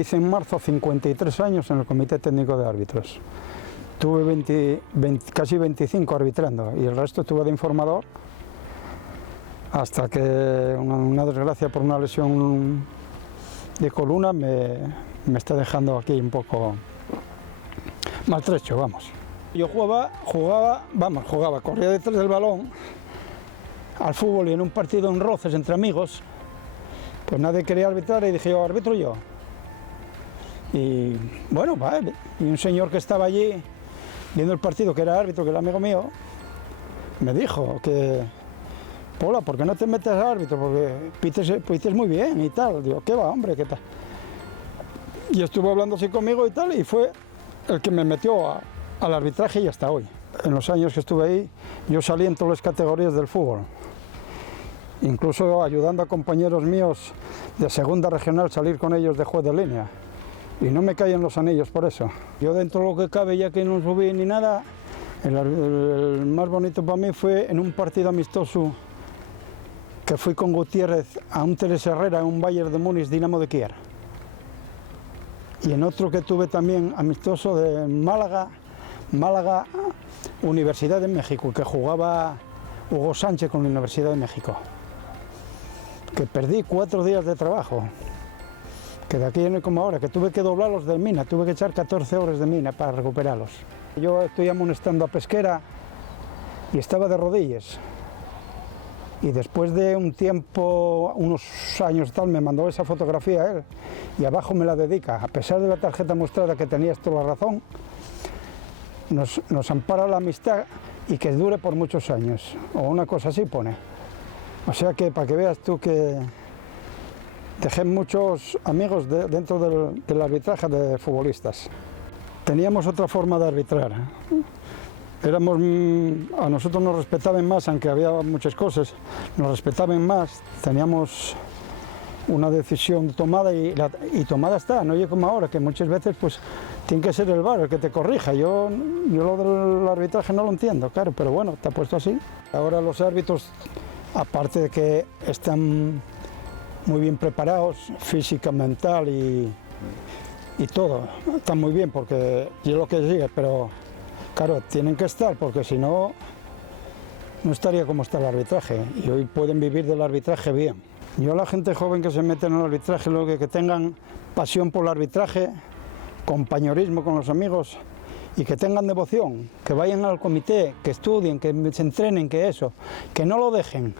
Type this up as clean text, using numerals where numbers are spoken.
hice en marzo 53 años en el Comité Técnico de Árbitros. Tuve casi 25 arbitrando y el resto estuve de informador hasta que una desgracia por una lesión de columna me está dejando aquí un poco maltrecho, vamos. Yo jugaba, corría detrás del balón al fútbol y en un partido en roces entre amigos, pues nadie quería arbitrar y dije yo, arbitro yo. Y bueno, vale. Y un señor que estaba allí viendo el partido, que era árbitro, que era amigo mío, me dijo que, Pola, ¿por qué no te metes a árbitro? Porque pites muy bien y tal. Digo, ¿qué va, hombre? ¿Qué tal? Y estuvo hablando así conmigo y tal, y fue el que me metió al arbitraje y hasta hoy. En los años que estuve ahí, yo salí en todas las categorías del fútbol. Incluso ayudando a compañeros míos de segunda regional, salir con ellos de juez de línea. Y no me caen los anillos por eso. Yo dentro de lo que cabe, ya que no subí ni nada, el más bonito para mí fue en un partido amistoso que fui con Gutiérrez a un Teres Herrera en un Bayern de Múnich Dinamo de Kiev. Y en otro que tuve también amistoso de Málaga, Universidad de México, que jugaba Hugo Sánchez con la Universidad de México. Que perdí 4 días de trabajo. Que de aquí no hay como ahora, que tuve que doblarlos del mina, tuve que echar 14 horas de mina para recuperarlos. Yo estoy amonestando a Pesquera y estaba de rodillas. Y después de un tiempo, unos años tal, me mandó esa fotografía a él y abajo me la dedica. A pesar de la tarjeta mostrada que tenías toda la razón, nos ampara la amistad y que dure por muchos años. O una cosa así pone. O sea que para que veas tú que dejé muchos amigos dentro del arbitraje de futbolistas. Teníamos otra forma de arbitrar. A nosotros nos respetaban más, aunque había muchas cosas, nos respetaban más, teníamos una decisión tomada y tomada está, no es como ahora, que muchas veces pues tiene que ser el VAR el que te corrija. Yo lo del arbitraje no lo entiendo, claro, pero bueno, está puesto así. Ahora los árbitros, aparte de que están muy bien preparados, física, mental y todo, están muy bien porque yo lo que sigue, pero claro, tienen que estar porque si no, no estaría como está el arbitraje y hoy pueden vivir del arbitraje bien. Yo a la gente joven que se mete en el arbitraje, lo que tengan pasión por el arbitraje, compañerismo con los amigos y que tengan devoción, que vayan al comité, que estudien, que se entrenen, que eso, que no lo dejen.